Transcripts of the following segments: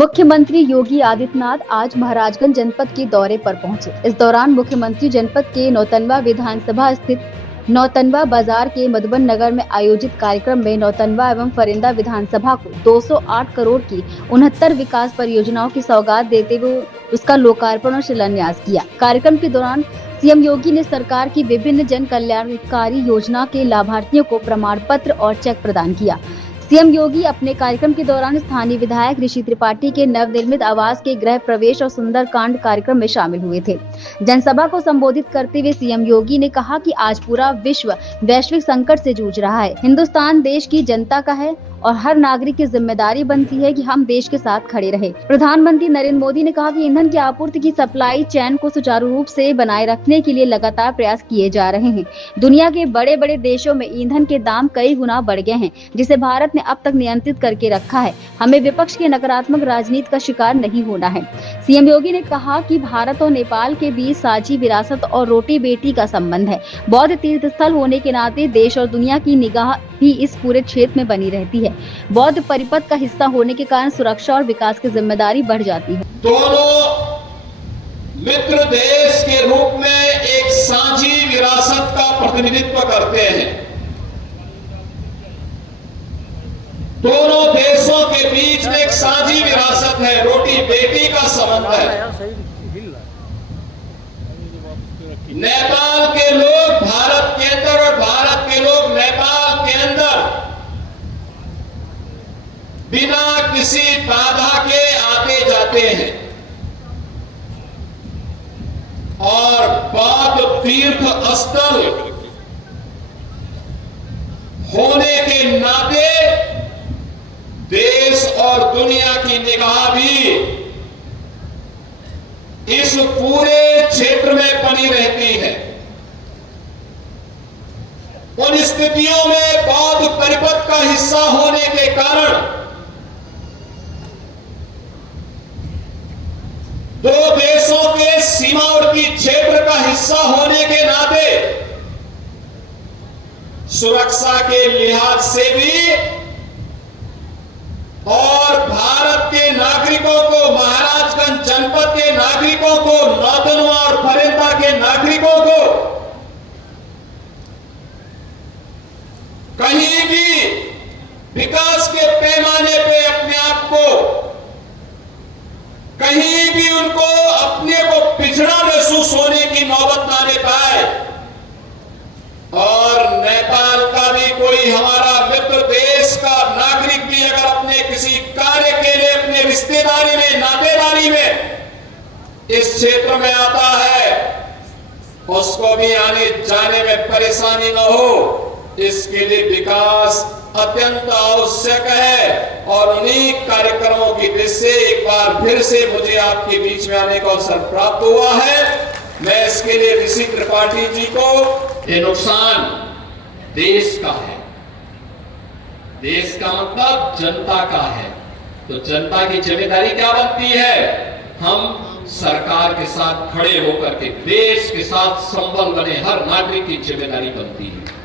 मुख्यमंत्री योगी आदित्यनाथ आज महाराजगंज जनपद के दौरे पर पहुंचे। इस दौरान मुख्यमंत्री जनपद के नौतनवा विधानसभा स्थित नौतनवा बाजार के मधुबन नगर में आयोजित कार्यक्रम में नौतनवा एवं फरिंदा विधानसभा को 208 करोड़ की 69 विकास परियोजनाओं की सौगात देते हुए उसका लोकार्पण और शिलान्यास किया। कार्यक्रम के दौरान सीएम योगी ने सरकार की विभिन्न जन कल्याणकारी योजना के लाभार्थियों को प्रमाण पत्र और चेक प्रदान किया। सीएम योगी अपने कार्यक्रम के दौरान स्थानीय विधायक ऋषि त्रिपाठी के नवनिर्मित आवास के गृह प्रवेश और सुंदरकांड कार्यक्रम में शामिल हुए थे। जनसभा को संबोधित करते हुए सीएम योगी ने कहा कि आज पूरा विश्व वैश्विक संकट से जूझ रहा है। हिंदुस्तान देश की जनता का है और हर नागरिक की जिम्मेदारी बनती है कि हम देश के साथ खड़े रहे। प्रधानमंत्री नरेंद्र मोदी ने कहा कि ईंधन की आपूर्ति की सप्लाई चेन को सुचारू रूप से बनाए रखने के लिए लगातार प्रयास किए जा रहे हैं। दुनिया के बड़े बड़े देशों में ईंधन के दाम कई गुना बढ़ गए हैं, जिसे भारत ने अब तक नियंत्रित करके रखा है। हमें विपक्ष के नकारात्मक राजनीति का शिकार नहीं होना है। सीएम योगी ने कहा कि भारत और नेपाल के बीच साझी विरासत और रोटी बेटी का संबंध है। बौद्ध तीर्थ स्थल होने के नाते देश और दुनिया की निगाह भी इस पूरे क्षेत्र में बनी रहती है। बौद्ध परिपथ का हिस्सा होने के कारण सुरक्षा और विकास की जिम्मेदारी बढ़ जाती है। दोनों मित्र देश के रूप में एक साझी विरासत का प्रतिनिधित्व करते हैं। दोनों देशों के बीच में एक साझी विरासत है, रोटी बेटी का संबंध है। नेपाल के लोग भारत के अंदर और भारत के लोग नेपाल के अंदर बिना किसी बाधा के आते जाते हैं और बौद्ध तीर्थ स्थल होने के नाते देश और दुनिया की निगाह भी इस पूरे क्षेत्र में बनी रहती है। उन स्थितियों में बौद्ध परिपथ का हिस्सा होने के कारण दो देशों के सीमावर्ती क्षेत्र का हिस्सा होने के नाते सुरक्षा के लिहाज से भी और भारत के नागरिकों को, महाराजगंज जनपद के नागरिकों को, नौतनवा और फरिंदा के नागरिकों को कहीं भी विकास के पैमाने पे अपने आप को, कहीं भी उनको अपने को पिछड़ा महसूस होने की नौबत ना आने पाए। और नेपाल का भी कोई हमारा मित्र देश का नागरिक भी अगर अपने किसी कार्य के लिए अपने रिश्तेदारी में, नातेदारी में इस क्षेत्र में आता है, उसको भी आने जाने में परेशानी न हो, इसके लिए विकास अत्यंत आवश्यक है। और उन्हीं कार्यक्रमों की दृष्टि से एक बार फिर से मुझे आपके बीच में आने का अवसर प्राप्त हुआ है। मैं इसके लिए ऋषि त्रिपाठी जी को, ये नुकसान देश का है, देश का मतलब जनता का है, तो जनता की जिम्मेदारी क्या बनती है? हम सरकार के साथ खड़े होकर के देश के साथ संबंध बने हर नागरिक की जिम्मेदारी बनती है।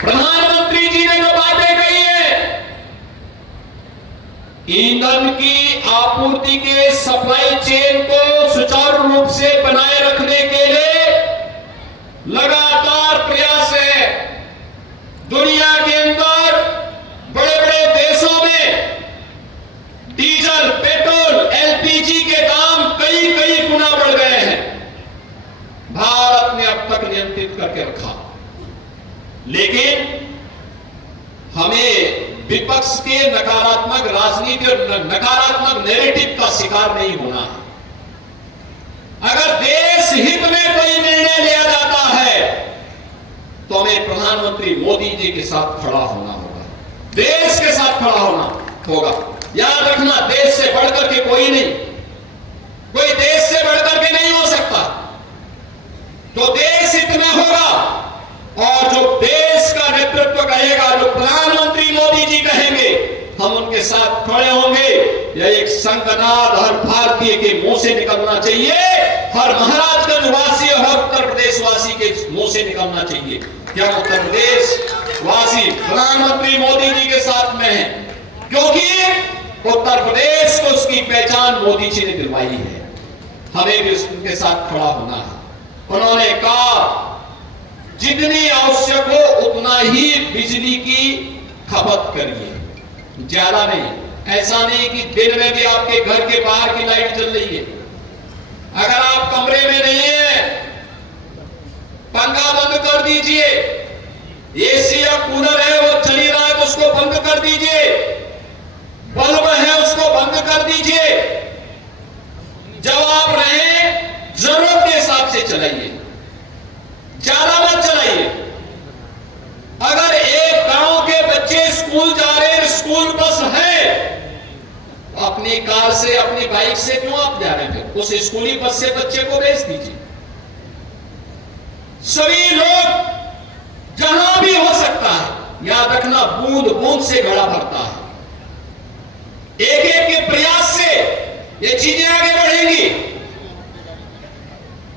प्रधानमंत्री जी ने जो बातें कही है, ईंधन की आपूर्ति के सप्लाई चेन को सुचारू रूप से बनाए रखने के लिए लगातार प्रयास है। दुनिया के अंदर बड़े बड़े देशों में डीजल, पेट्रोल, एलपीजी के दाम कई कई गुना बढ़ गए हैं। भारत ने अब तक नियंत्रित करके रखा, लेकिन हमें विपक्ष के नकारात्मक राजनीति और नकारात्मक नैरेटिव का शिकार नहीं होना है। अगर देश हित में कोई निर्णय लिया जाता है तो हमें प्रधानमंत्री मोदी जी के साथ खड़ा होना होगा, देश के साथ खड़ा होना होगा। याद रखना, देश से बढ़कर के कोई नहीं, कोई देश से बढ़कर के नहीं हो सकता। तो देश हित में होगा और जो देश का नेतृत्व कहेगा, जो प्रधानमंत्री मोदी जी कहेंगे, हम उनके साथ खड़े होंगे। यह एक संकनाद हर भारतीय के मुंह से निकलना चाहिए, हर महाराजगंज वासी और हर उत्तर प्रदेश वासी के मुंह से निकलना चाहिए। क्या उत्तर प्रदेश वासी प्रधानमंत्री मोदी जी के साथ में है? क्योंकि उत्तर प्रदेश को उसकी पहचान मोदी जी ने दिलवाई है। हमें भी उनके साथ खड़ा होना है। उन्होंने कहा जितनी आवश्यक हो उतना ही बिजली की खपत करिए, ज्यादा नहीं। ऐसा नहीं कि दिन में भी आपके घर के बाहर की लाइट जल रही है, अगर आप कमरे में नहीं है पंखा बंद कर दीजिए, एसी या कूलर है वो चल ही रहा है तो उसको बंद कर दीजिए, बल्ब है उसको बंद कर दीजिए। जब आप रहे जरूरत के हिसाब से चलाइए, ज्यादा मत चलाइए। अगर एक गांव के बच्चे स्कूल जा रहे हैं, स्कूल बस है, तो अपनी कार से अपनी बाइक से क्यों आप जा रहे हैं? उस स्कूली बस से बच्चे को भेज दीजिए। सभी लोग जहां भी हो सकता है, याद रखना बूंद बूंद से घड़ा भरता है। एक एक के प्रयास से ये चीजें आगे बढ़ेंगी।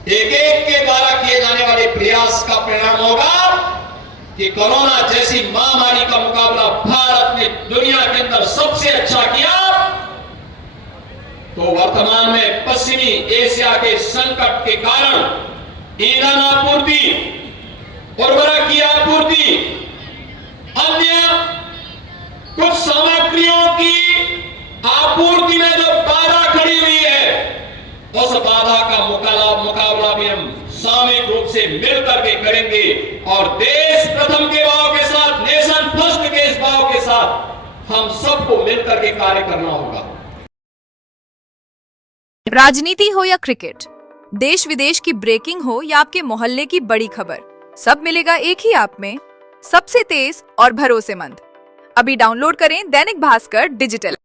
एक एक के द्वारा किए जाने वाले प्रयास का परिणाम होगा कि कोरोना जैसी महामारी का मुकाबला भारत ने दुनिया के अंदर सबसे अच्छा किया। तो वर्तमान में पश्चिमी एशिया के संकट के कारण ईंधन आपूर्ति, उर्वरक की आपूर्ति, अन्य कुछ सामग्रियों की आपूर्ति में जो बाधा खड़ी हुई है, उस बाधा का मुकाबला भी हम सामूहिक रूप से मिलकर के करेंगे और देश प्रथम के भाव के साथ, नेशन फर्स्ट के इस भाव के साथ हम सबको मिलकर के कार्य करना होगा। राजनीति हो या क्रिकेट, देश विदेश की ब्रेकिंग हो या आपके मोहल्ले की बड़ी खबर, सब मिलेगा एक ही ऐप में, सबसे तेज और भरोसेमंद। अभी डाउनलोड करें दैनिक भास्कर डिजिटल।